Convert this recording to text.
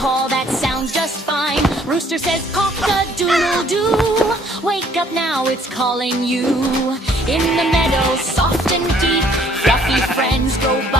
call that sounds just fine. Rooster says cock-a-doodle-doo. Wake up now, it's calling you. In the meadow, soft and deep, fluffy friends go by.